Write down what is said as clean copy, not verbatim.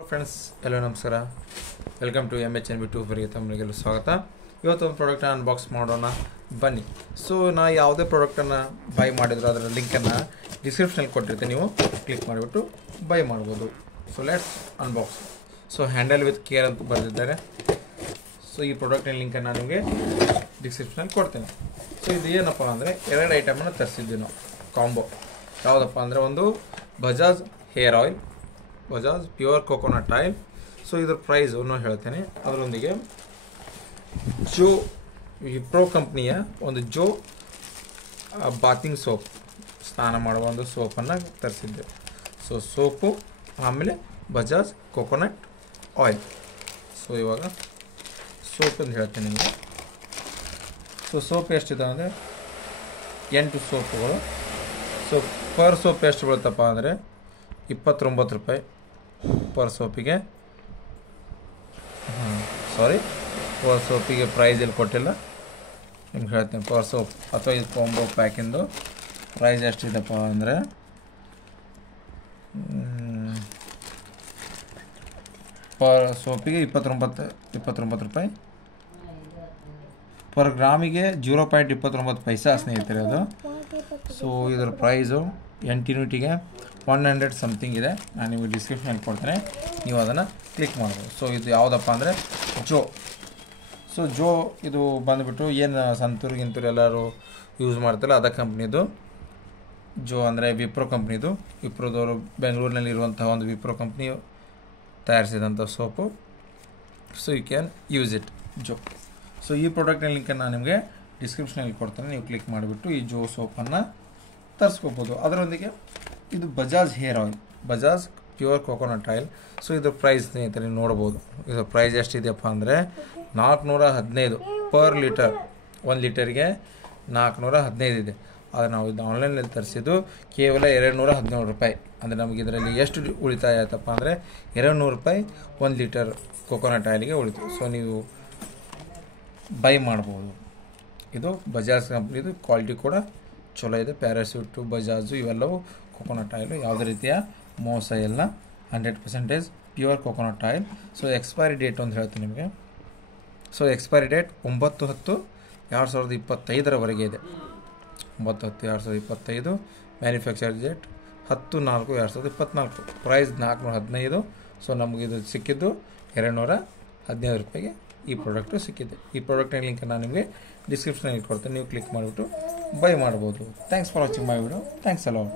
Friends ಎಲ್ಲೋ ನಮಸ್ಕಾರ. Welcome to MHNB 2 ತಮ್ಮನಿಗೆಲ್ಲ ಸ್ವಾಗತ. ಇವತ್ತೊಂದು ಪ್ರಾಡಕ್ಟನ್ನು ಅನ್ಬಾಕ್ಸ್ ಮಾಡೋಣ ಬನ್ನಿ. ಸೊ ನಾ ಯಾವುದೇ ಪ್ರಾಡಕ್ಟನ್ನು ಬೈ ಮಾಡಿದ್ರು ಅದರ ಲಿಂಕನ್ನು ಡಿಸ್ಕ್ರಿಪ್ಷನಲ್ಲಿ ಕೊಟ್ಟಿರ್ತೀನಿ, ನೀವು ಕ್ಲಿಕ್ ಮಾಡಿಬಿಟ್ಟು ಬೈ ಮಾಡ್ಬೋದು. So let's unbox. So handle with care ಅಂತ ಬರೆದಿದ್ದಾರೆ. ಸೊ ಈ ಪ್ರಾಡಕ್ಟಿನ ಲಿಂಕನ್ನು ನಾನು ನಿಮಗೆ ಡಿಸ್ಕ್ರಿಪ್ಷನಲ್ಲಿ ಕೊಡ್ತೇನೆ. ಸೊ ಇದು ಏನಪ್ಪ ಅಂದರೆ ಎರಡು ಐಟಮನ್ನು ತರಿಸಿದ್ವಿ ನಾವು ಕಾಂಬೋ. ಯಾವುದಪ್ಪ ಅಂದರೆ ಒಂದು Bajaj hair oil, Bajaj pure coconut oil. So ಇದ್ರ ಪ್ರೈಸನ್ನು ಹೇಳ್ತೇನೆ. ಅದರೊಂದಿಗೆ ಜೋ ವಿಪ್ರೋ ಕಂಪ್ನಿಯ ಒಂದು ಜೋ ಬಾತಿಂಗ್ ಸೋಪ್, ಸ್ನಾನ ಮಾಡುವ ಒಂದು ಸೋಪನ್ನು ತರಿಸಿದ್ದೆ. ಸೊ ಸೋಪು ಆಮೇಲೆ ಬಜಾಜ್ ಕೋಕೋನಟ್ ಆಯಿಲ್. ಸೊ ಇವಾಗ ಸೋಪ್ ಅಂತ ಹೇಳ್ತೇನೆ ನಿಮಗೆ. ಸೊ ಸೋಪ್ ಎಷ್ಟಿದೆ ಅಂದರೆ 8 ಸೋಪುಗಳು. ಸೊ ಪರ್ ಸೋಪ್ ಎಷ್ಟು ಬೀಳುತ್ತಪ್ಪ ಅಂದರೆ 29 ರೂಪಾಯಿ ಪರ್ ಸೋಪಿಗೆ. ಪರ್ ಸೋಪಿಗೆ ಪ್ರೈಸ್ ಇಲ್ಲಿ ಕೊಟ್ಟಿಲ್ಲ, ನಿಮ್ಗೆ ಹೇಳ್ತೀನಿ. ಪರ್ ಸೋಪ್ ಅಥವಾ ಇದು ಕಾಂಬೋ ಪ್ಯಾಕಿಂದು ಪ್ರೈಸ್ ಎಷ್ಟಿದೆಪ್ಪ ಅಂದರೆ ಪರ್ ಸೋಪಿಗೆ 29 ರೂಪಾಯಿ. ಪರ್ ಗ್ರಾಮಿಗೆ 0.29 ಪೈಸಾ ಸ್ನೇಹಿತರೆ ಅದು. ಸೊ ಇದರ ಪ್ರೈಸು 8 ಯೂನಿಟಿಗೆ 100 ಸಮಥಿಂಗ್ ಇದೆ. ನಾನು ನಿಮಗೆ ಡಿಸ್ಕ್ರಿಪ್ಷನಲ್ಲಿ ಕೊಡ್ತೇನೆ, ನೀವು ಅದನ್ನು ಕ್ಲಿಕ್ ಮಾಡ್ಬೋದು. ಸೊ ಇದು ಯಾವುದಪ್ಪ ಅಂದರೆ ಜೋ. ಸೊ ಜೋ ಇದು ಬಂದುಬಿಟ್ಟು ಏನು ಸಂತೂರು ಗಿಂತೂರು ಎಲ್ಲರೂ ಯೂಸ್ ಮಾಡ್ತಾರಲ್ಲ ಅದ ಕಂಪ್ನಿದು ಜೋ. ಅಂದರೆ ವಿಪ್ರೋ ಕಂಪ್ನಿದು. ವಿಪ್ರೋದವರು ಬೆಂಗಳೂರಿನಲ್ಲಿರುವಂತಹ ಒಂದು ವಿಪ್ರೋ ಕಂಪ್ನಿ ತಯಾರಿಸಿದಂಥ soap. So you can use it ಜೋ. ಸೊ ಈ ಪ್ರಾಡಕ್ಟ್ನ ಲಿಂಕನ್ನು ನಾನು ನಿಮಗೆ ಡಿಸ್ಕ್ರಿಪ್ಷನಲ್ಲಿ ಕೊಡ್ತೇನೆ, ನೀವು ಕ್ಲಿಕ್ ಮಾಡಿಬಿಟ್ಟು ಈ ಜೋ ಸೋಪನ್ನು ತರಿಸ್ಕೋಬೋದು. ಅದರೊಂದಿಗೆ ಇದು Bajaj hair oil, Bajaj pure coconut oil. So ಇದ್ರ ಪ್ರೈಸ್ ಸ್ನೇಹಿತರೆ ನೋಡ್ಬೋದು. ಇದರ ಪ್ರೈಸ್ ಎಷ್ಟಿದೆಯಪ್ಪ ಅಂದರೆ 415 ಪರ್ ಲೀಟರ್. 1 ಲೀಟರ್ಗೆ 415 ಇದೆ. ಆದರೆ ನಾವು ಇದು ಆನ್ಲೈನಲ್ಲಿ ತರಿಸಿದ್ದು ಕೇವಲ 217 ರೂಪಾಯಿ. ಅಂದರೆ ನಮಗೆ ಇದರಲ್ಲಿ ಎಷ್ಟು ಉಳಿತಾಯ ಆಯ್ತಪ್ಪ ಅಂದರೆ 200 ರೂಪಾಯಿ 1 ಲೀಟರ್ ಕೋಕೋನಟ್ ಆಯಿಲಿಗೆ ಉಳಿತು. ಸೊ ನೀವು ಬೈ ಮಾಡ್ಬೋದು. ಇದು ಬಜಾಜ್ ಕಂಪ್ನಿದು. ಕ್ವಾಲಿಟಿ ಕೂಡ ಚಲೋ ಇದೆ. ಪ್ಯಾರಾಶೂಟು, ಬಜಾಜು ಇವೆಲ್ಲವೂ ಕೋಕೋನಟ್ ಆಯಿಲು, ಯಾವುದೇ ರೀತಿಯ ಮೋಸ ಇಲ್ಲ. 100% pure coconut oil. So expiry date ಅಂತ ಹೇಳ್ತೀನಿ ನಿಮಗೆ. ಸೊ ಎಕ್ಸ್ಪೈರಿ ಡೇಟ್ 9/10/2025 ಇದೆ. 9/10/2025. Manufacture date 10/4/2024. ಪ್ರೈಸ್ 415. ಸೊ ನಮಗಿದು ಸಿಕ್ಕಿದ್ದು 215 ರೂಪಾಯಿಗೆ ಈ ಪ್ರಾಡಕ್ಟು ಸಿಕ್ಕಿದೆ. ಈ ಪ್ರಾಡಕ್ಟ್ನ ಲಿಂಕ್ ನಾನು ನಿಮಗೆ ಡಿಸ್ಕ್ರಿಪ್ಷನಲ್ಲಿ ಕೊಡ್ತೇನೆ, ನೀವು ಕ್ಲಿಕ್ ಮಾಡಿಬಿಟ್ಟು ಬೈ ಮಾಡ್ಬೋದು. Thanks for watching my video. Thanks a lot.